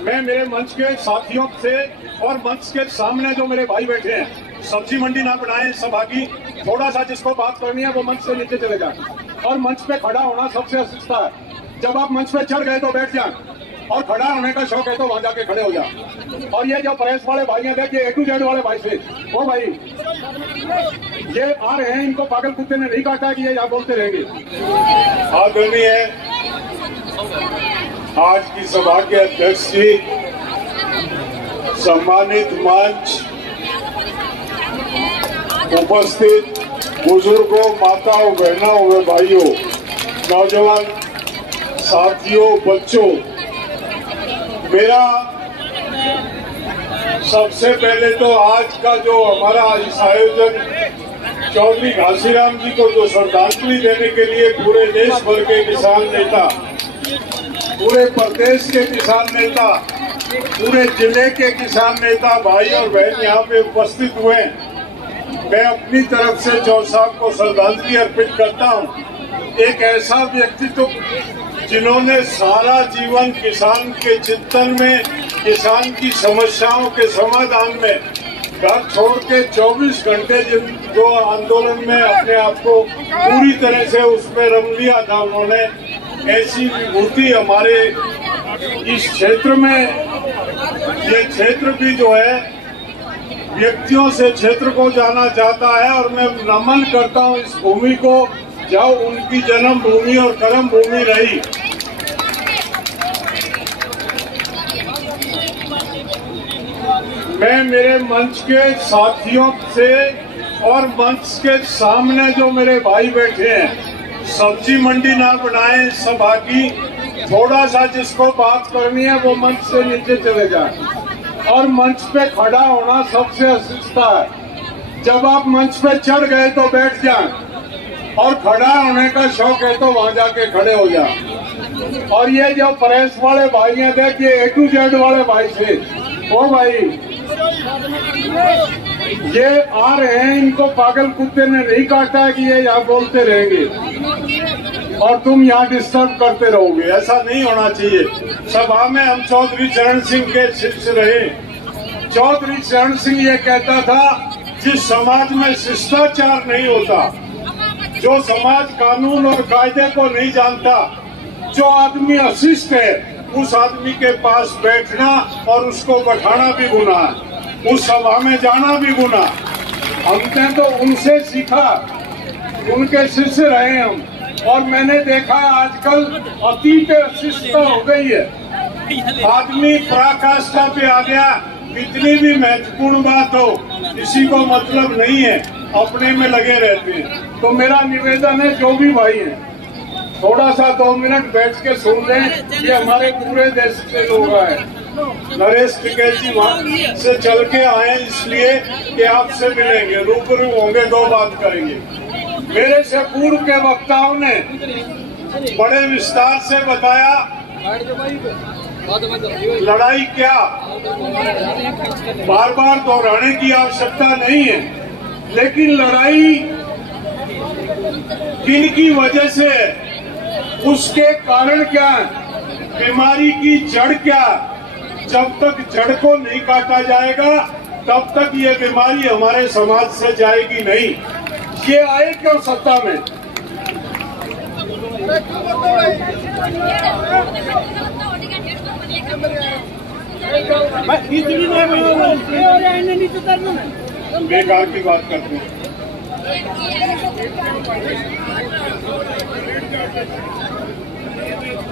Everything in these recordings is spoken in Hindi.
मैं मेरे मंच के साथियों से और मंच के सामने जो मेरे भाई बैठे हैं, सब्जी मंडी ना बनाए सहभागी, थोड़ा सा जिसको बात करनी है वो मंच से नीचे चले जाए और मंच पे खड़ा होना सबसे असुस्ता है। जब आप मंच पे चढ़ गए तो बैठ जाए और खड़ा होने का शौक है तो वहां जाके खड़े हो जाए। और ये जो प्रेस वाले भाई हैं, देखिए A to Z वाले भाई से, वो भाई ये आ रहे हैं, इनको पागल कुत्ते ने नहीं काटा कि ये यहाँ बोलते रहेंगे। आदरणीय है आज की सभा के अध्यक्ष जी, सम्मानित मंच, उपस्थित बुजुर्गों, माताओं, बहनों, भाइयों, नौजवान साथियों, बच्चों, मेरा सबसे पहले तो आज का जो हमारा इस आयोजन चौधरी घासीराम जी को जो श्रद्धांजलि देने के लिए पूरे देश भर के किसान नेता, पूरे प्रदेश के किसान नेता, पूरे जिले के किसान नेता भाई और बहन यहाँ पे उपस्थित हुए, मैं अपनी तरफ से चौधरी साहब को श्रद्धांजलि अर्पित करता हूँ। एक ऐसा व्यक्तित्व जिन्होंने सारा जीवन किसान के चिंतन में, किसान की समस्याओं के समाधान में घर छोड़ के 24 घंटे जो आंदोलन में अपने आप को पूरी तरह से उसमें रम लिया था उन्होंने, ऐसी विभूति हमारे इस क्षेत्र में, ये क्षेत्र भी जो है व्यक्तियों से क्षेत्र को जाना चाहता है और मैं नमन करता हूँ इस भूमि को, जहाँ उनकी जन्म भूमि और कर्म भूमि रही। मैं मेरे मंच के साथियों से और मंच के सामने जो मेरे भाई बैठे हैं, सब्जी मंडी ना बनाए सहभागी, थोड़ा सा जिसको बात करनी है वो मंच से नीचे चले जाए और मंच पे खड़ा होना सबसे असुस्ता है। जब आप मंच पे चढ़ गए तो बैठ जाए और खड़ा होने का शौक है तो वहां जाके खड़े हो जाए। और ये जो प्रेस वाले भाई हैं, देखिए A to Z वाले भाई से, वो भाई ये आ रहे हैं, इनको पागल कुत्ते ने नहीं काटा है कि ये यहाँ बोलते रहेंगे और तुम यहाँ डिस्टर्ब करते रहोगे। ऐसा नहीं होना चाहिए। सभा में हम चौधरी चरण सिंह के शिष्य रहे। चौधरी चरण सिंह ये कहता था, जिस समाज में शिष्टाचार नहीं होता, जो समाज कानून और कायदे को नहीं जानता, जो आदमी अशिष्ट है, उस आदमी के पास बैठना और उसको बैठाना भी गुनाह है, उस सभा में जाना भी गुनाह। हमने तो उनसे सीखा, उनके शिष्य रहे हम, और मैंने देखा आजकल अति पे शिष्टता हो गई है। आदमी पराकाष्ठा पे आ गया, कितनी भी महत्वपूर्ण बात हो किसी को मतलब नहीं है, अपने में लगे रहते हैं। तो मेरा निवेदन है, जो भी भाई है, थोड़ा सा 2 मिनट बैठ के सुन लें। ये हमारे पूरे देश के लोग आए, नरेश टिकैत जी वहां से चल के आए इसलिए कि आपसे मिलेंगे, रूबरू होंगे, 2 बात करेंगे। मेरे से पूर्व के वक्ताओं ने बड़े विस्तार से बताया लड़ाई क्या, बार बार दोहराने की आवश्यकता नहीं है, लेकिन लड़ाई किनकी वजह से है, उसके कारण क्या है, बीमारी की जड़ क्या। जब तक जड़ को नहीं काटा जाएगा तब तक ये बीमारी हमारे समाज से जाएगी नहीं। ये आए क्यों सत्ता में? बेकार की बात करते हैं।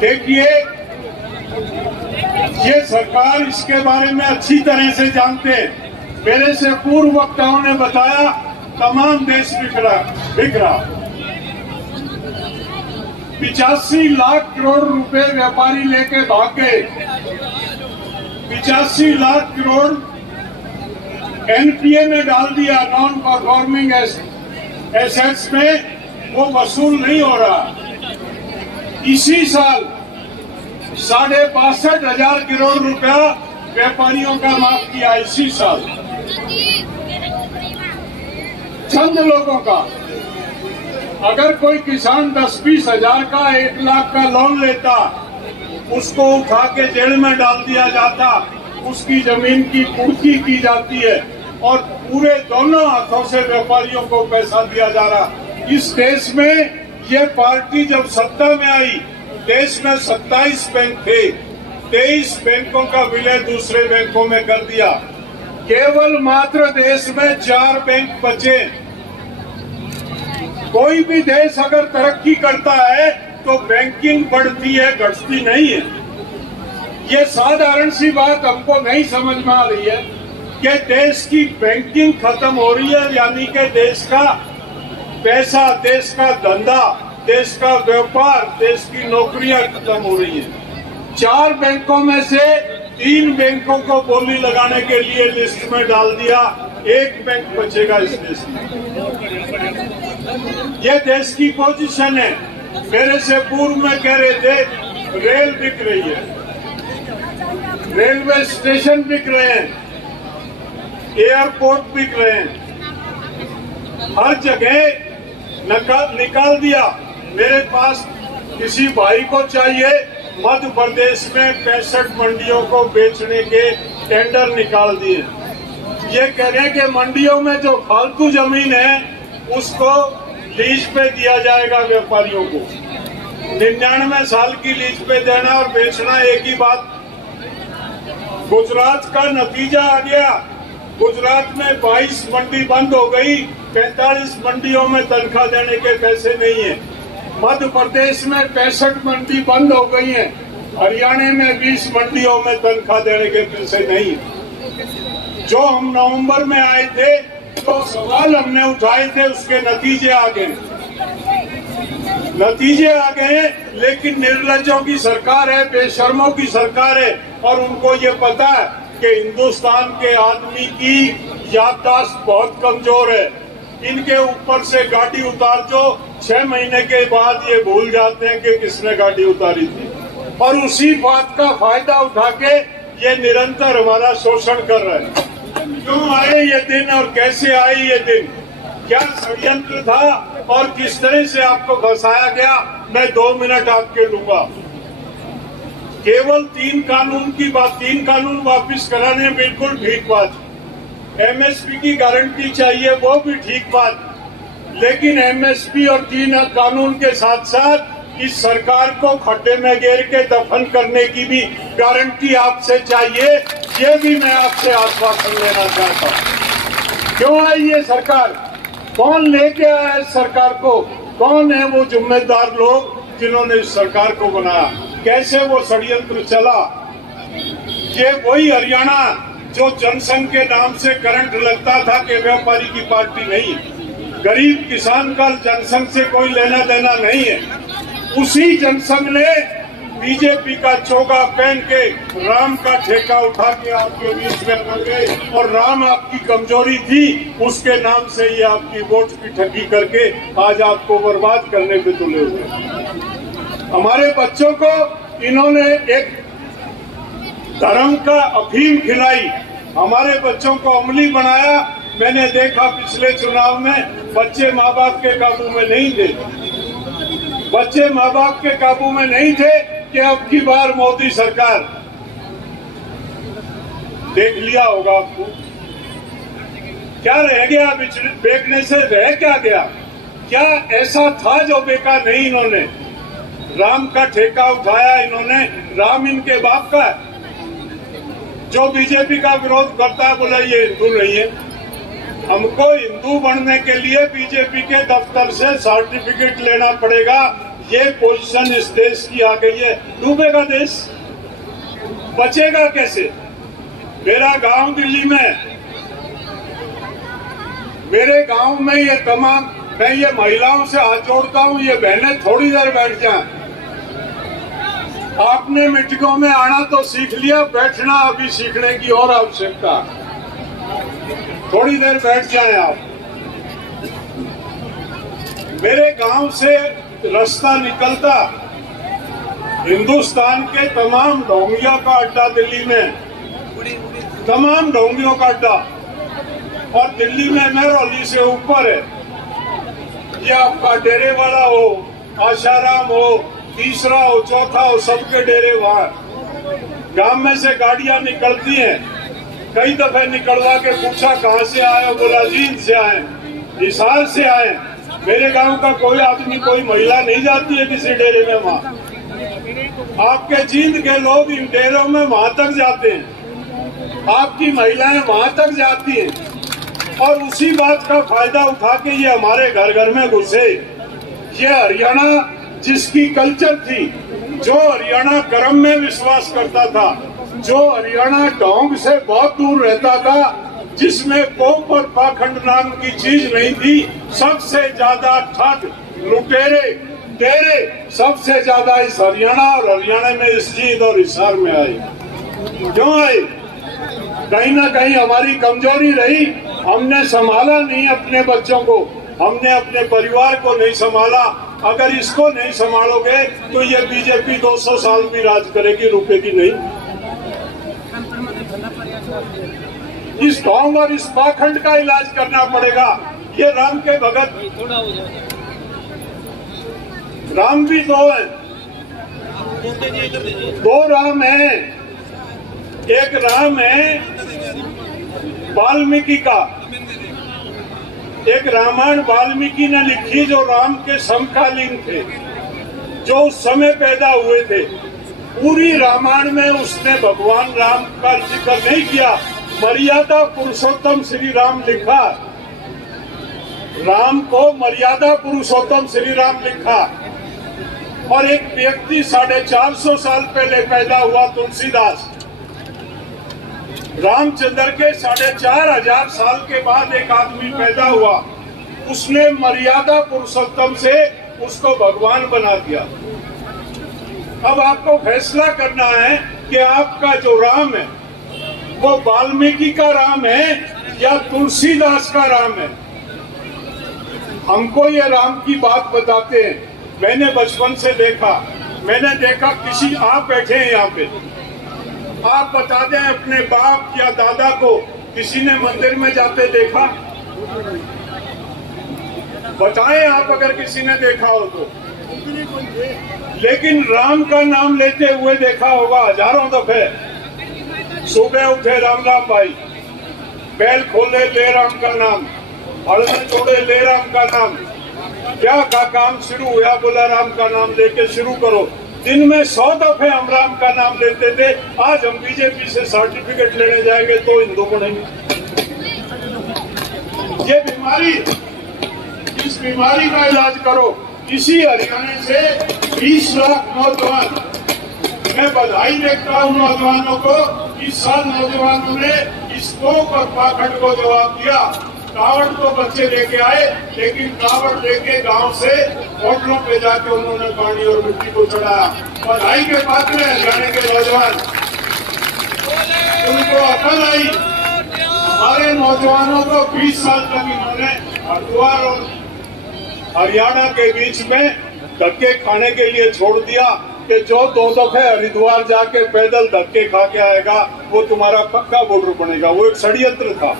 देखिए, ये सरकार इसके बारे में अच्छी तरह से जानते हैं। मेरे से पूर्व वक्ताओं ने बताया तमाम देश बिखरा 85 लाख करोड़ रुपए व्यापारी लेके भाग गए। 85 लाख करोड़ NPA में डाल दिया, नॉन परफॉर्मिंग एसेट्स में, वो वसूल नहीं हो रहा। इसी साल 62,500 करोड़ रुपया व्यापारियों का माफ किया इसी साल, चंद लोगों का। अगर कोई किसान 10-20 हजार का 1 लाख का लोन लेता, उसको उठा के जेल में डाल दिया जाता, उसकी जमीन की कुर्की की जाती है और पूरे दोनों हाथों से व्यापारियों को पैसा दिया जा रहा। इस देश में ये पार्टी जब सत्ता में आई, देश में 27 बैंक थे, 23 बैंकों का विलय दूसरे बैंकों में कर दिया। केवल मात्र देश में 4 बैंक बचे। कोई भी देश अगर तरक्की करता है तो बैंकिंग बढ़ती है, घटती नहीं है। ये साधारण सी बात हमको नहीं समझ में आ रही है कि देश की बैंकिंग खत्म हो रही है, यानी कि देश का पैसा, देश का धंधा, देश का व्यापार, देश की नौकरियां खत्म हो रही हैं। 4 बैंकों में से 3 बैंकों को बोली लगाने के लिए लिस्ट में डाल दिया, 1 बैंक बचेगा इस देश में। ये देश की पोजीशन है। मेरे से पूर्व में कह रहे थे रेल बिक रही है, रेलवे स्टेशन बिक रहे हैं, एयरपोर्ट बिक रहे हैं, हर जगह निकाल दिया। मेरे पास किसी भाई को चाहिए, मध्य प्रदेश में 65 मंडियों को बेचने के टेंडर निकाल दिए। ये कह रहे हैं कि मंडियों में जो फालतू जमीन है उसको लीज पे दिया जाएगा व्यापारियों को। 99 साल की लीज पे देना और बेचना एक ही बात। गुजरात का नतीजा आ गया। गुजरात में 22 मंडी बंद हो गई, 45 मंडियों में तनख्वाह देने के पैसे नहीं है। मध्य प्रदेश में 65 मंडी बंद हो गई है, हरियाणा में 20 मंडियों में तनख्वाह देने के पैसे नहीं है। जो हम नवंबर में आए थे तो सवाल हमने उठाए थे, उसके नतीजे आ गए। नतीजे आ गए, लेकिन निर्लज्जों की सरकार है, बेशर्मों की सरकार है और उनको ये पता है कि हिंदुस्तान के आदमी की याददाश्त बहुत कमजोर है। इनके ऊपर से गाड़ी उतार दो, 6 महीने के बाद ये भूल जाते हैं कि किसने गाड़ी उतारी थी और उसी बात का फायदा उठा के ये निरंतर हमारा शोषण कर रहे हैं। क्यों आए ये दिन और कैसे आए ये दिन, क्या षड्यंत्र था और किस तरह से आपको फंसाया गया, मैं 2 मिनट आपके लूंगा। केवल 3 कानून की बात, 3 कानून वापस कराने बिल्कुल ठीक बात। एमएसपी की गारंटी चाहिए, वो भी ठीक बात। लेकिन एमएसपी और 3 कानून के साथ साथ इस सरकार को खड्डे में घेर के दफन करने की भी गारंटी आपसे चाहिए। ये भी मैं आपसे आश्वासन लेना चाहता हूँ। क्यों आई ये सरकार, कौन लेके आया इस सरकार को, कौन है वो जिम्मेदार लोग जिन्होंने इस सरकार को बनाया, कैसे वो षड्यंत्र चला। ये वही हरियाणा जो जनसंघ के नाम से करंट लगता था कि व्यापारी की पार्टी नहीं, गरीब किसान का जनसंघ से कोई लेना देना नहीं है। उसी जनसंघ ने बीजेपी का चोगा पहन के राम का ठेका उठा के आपके बीच में कर गए और राम आपकी कमजोरी थी, उसके नाम से ये आपकी वोट की ठगी करके आज आपको बर्बाद करने पे तुले हुए। हमारे बच्चों को इन्होंने एक धर्म का अफीम खिलाई, हमारे बच्चों को अमली बनाया। मैंने देखा पिछले चुनाव में बच्चे माँ बाप के काबू में नहीं थे, बच्चे माँ बाप के काबू में नहीं थे कि अब की बार मोदी सरकार, देख लिया होगा आपको क्या रह गया, बेचने से रह क्या गया, क्या ऐसा था जो बेका नहीं। इन्होंने राम का ठेका उठाया, इन्होंने राम इनके बाप का है। जो बीजेपी का विरोध करता है बोला ये हिंदू नहीं है। हमको हिंदू बनने के लिए बीजेपी के दफ्तर से सर्टिफिकेट लेना पड़ेगा। ये पोजीशन इस देश की आ गई है। डूबेगा देश, बचेगा कैसे। मेरा गांव दिल्ली में, मेरे गांव में ये तमाम, मैं ये महिलाओं से हाथ जोड़ता हूं, ये बहनें थोड़ी देर बैठ जाएं। आपने मीटिंगों में आना तो सीख लिया, बैठना अभी सीखने की और आवश्यकता। थोड़ी देर बैठ जाएं आप। मेरे गांव से रास्ता निकलता हिंदुस्तान के तमाम ढोंगियों का अड्डा दिल्ली में, तमाम ढोंगियों का अड्डा, और दिल्ली में मेहरौली से ऊपर है। ये आपका डेरे वाला हो, आशाराम हो, तीसरा और चौथा और सबके डेरे वहां। गांव में से गाड़ियां निकलती हैं, कई दफे निकलवा के पूछा कहाँ से आए, बोला जींद से आए, हिसार से आए। मेरे गांव का कोई आदमी, कोई महिला नहीं जाती है किसी डेरे में वहाँ। आपके जींद के लोग इन डेरों में वहां तक जाते हैं, आपकी महिलाएं वहां तक जाती हैं और उसी बात का फायदा उठा के ये हमारे घर घर में घुसे। ये हरियाणा जिसकी कल्चर थी, जो हरियाणा कर्म में विश्वास करता था, जो हरियाणा ढोंग से बहुत दूर रहता था, जिसमें पोप और पाखंड नाम की चीज नहीं थी, सबसे ज्यादा ठग, लुटेरे, डेरे सबसे ज्यादा इस हरियाणा और हरियाणा में इस जींद और हिसार में आए। क्यों आए? कहीं ना कहीं हमारी कमजोरी रही, हमने संभाला नहीं अपने बच्चों को, हमने अपने परिवार को नहीं संभाला। अगर इसको नहीं संभालोगे तो ये बीजेपी 200 साल भी राज करेगी, रुकेगी नहीं। इस ढोंग और इस पाखंड का इलाज करना पड़ेगा। ये राम के भगत, राम भी दो है, दो राम है। एक राम है वाल्मीकि का, एक रामायण वाल्मीकि ने लिखी जो राम के समकालीन थे, जो उस समय पैदा हुए थे। पूरी रामायण में उसने भगवान राम का जिक्र नहीं किया, मर्यादा पुरुषोत्तम श्री राम लिखा। राम को मर्यादा पुरुषोत्तम श्री राम लिखा। और एक व्यक्ति 450 साल पहले पैदा हुआ, तुलसीदास। रामचंद्र के 4500 साल के बाद एक आदमी पैदा हुआ, उसने मर्यादा पुरुषोत्तम से उसको भगवान बना दिया। अब आपको फैसला करना है कि आपका जो राम है वो वाल्मीकि का राम है या तुलसीदास का राम है। हमको ये राम की बात बताते हैं। मैंने बचपन से देखा, मैंने देखा किसी, आप बैठे हैं यहाँ पे, आप बता दें अपने बाप या दादा को किसी ने मंदिर में जाते देखा? बताएं आप अगर किसी ने देखा हो तो। लेकिन राम का नाम लेते हुए देखा होगा हजारों दफे। सुबह उठे राम राम भाई, बैल खोले ले राम का नाम, हड़ने छोड़े ले राम का नाम, क्या का काम शुरू हुआ, बोला राम का नाम लेके शुरू करो। दिन में 100 दफे हम राम का नाम लेते थे। आज हम बीजेपी से सर्टिफिकेट लेने जाएंगे तो हिंदू बनेंगे। ये बीमारी, इस बीमारी का इलाज करो। इसी हरियाणा से 20 लाख नौजवान, मैं बधाई देता हूँ नौजवानों को। इस साल नौजवानों ने इस पोप और पाखंड को जवाब दिया। कावड़ तो बच्चे लेके आए, लेकिन कावड़ लेके गांव से होटलों पे जाके उन्होंने पानी और मिट्टी को चढ़ाया। बधाई के पात्र हैं हरियाणा के नौजवान, उनको अकल आई। हमारे नौजवानों को 20 साल तक इन्होंने हरिद्वार और हरियाणा के बीच में धक्के खाने के लिए छोड़ दिया कि जो 2 दफे हरिद्वार जाके पैदल धक्के खा के आएगा वो तुम्हारा पक्का वोटर बनेगा। वो एक षड्यंत्र था।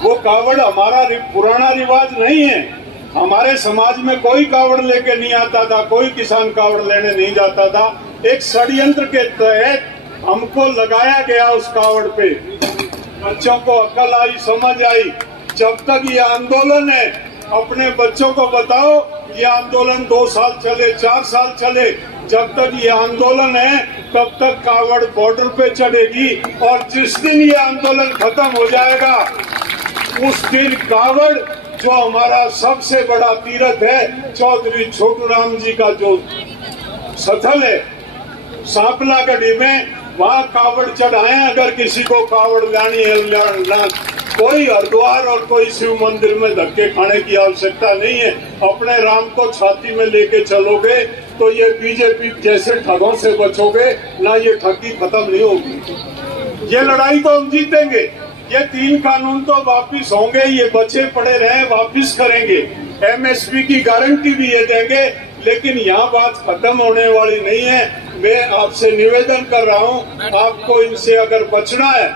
वो कावड़ हमारा पुराना रिवाज नहीं है। हमारे समाज में कोई कावड़ लेके नहीं आता था, कोई किसान कावड़ लेने नहीं जाता था। एक षड्यंत्र के तहत हमको लगाया गया उस कावड़ पे। बच्चों को अकल आई, समझ आई। जब तक ये आंदोलन है, अपने बच्चों को बताओ ये आंदोलन 2 साल चले, 4 साल चले, जब तक ये आंदोलन है तब तक कावड़ बॉर्डर पे चढ़ेगी। और जिस दिन ये आंदोलन खत्म हो जाएगा उस दिन कावड़, जो हमारा सबसे बड़ा तीर्थ है, चौधरी छोटू राम जी का जो स्थल है सांपला गढ़ी में, वहाँ कावड़ चढ़ाए। अगर किसी को कावड़ लानी है, कोई हरिद्वार और कोई शिव मंदिर में धक्के खाने की आवश्यकता नहीं है। अपने राम को छाती में लेके चलोगे तो ये बीजेपी जैसे ठगों से बचोगे ना, ये ठगी खत्म नहीं होगी। ये लड़ाई तो हम जीतेंगे। ये 3 कानून तो वापिस होंगे, ये बचे पड़े रहे वापिस करेंगे। एमएसपी की गारंटी भी ये देंगे, लेकिन यहाँ बात खत्म होने वाली नहीं है। मैं आपसे निवेदन कर रहा हूँ, आपको इनसे अगर बचना है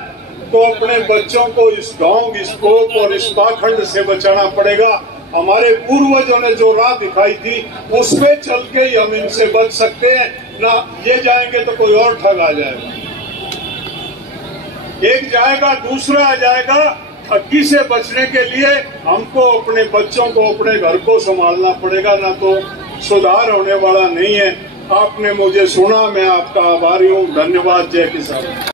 तो अपने बच्चों को इस ढोंग, इस पोप और इस पाखंड से बचाना पड़ेगा। हमारे पूर्वजों ने जो राह दिखाई थी उसमें चल के ही हम इनसे बच सकते हैं, ना ये जाएंगे तो कोई और ठग आ जाएगा। एक जाएगा दूसरा आ जाएगा। ठगी से बचने के लिए हमको अपने बच्चों को, अपने घर को संभालना पड़ेगा, ना तो सुधार होने वाला नहीं है। आपने मुझे सुना, मैं आपका आभारी हूँ। धन्यवाद। जय किसान।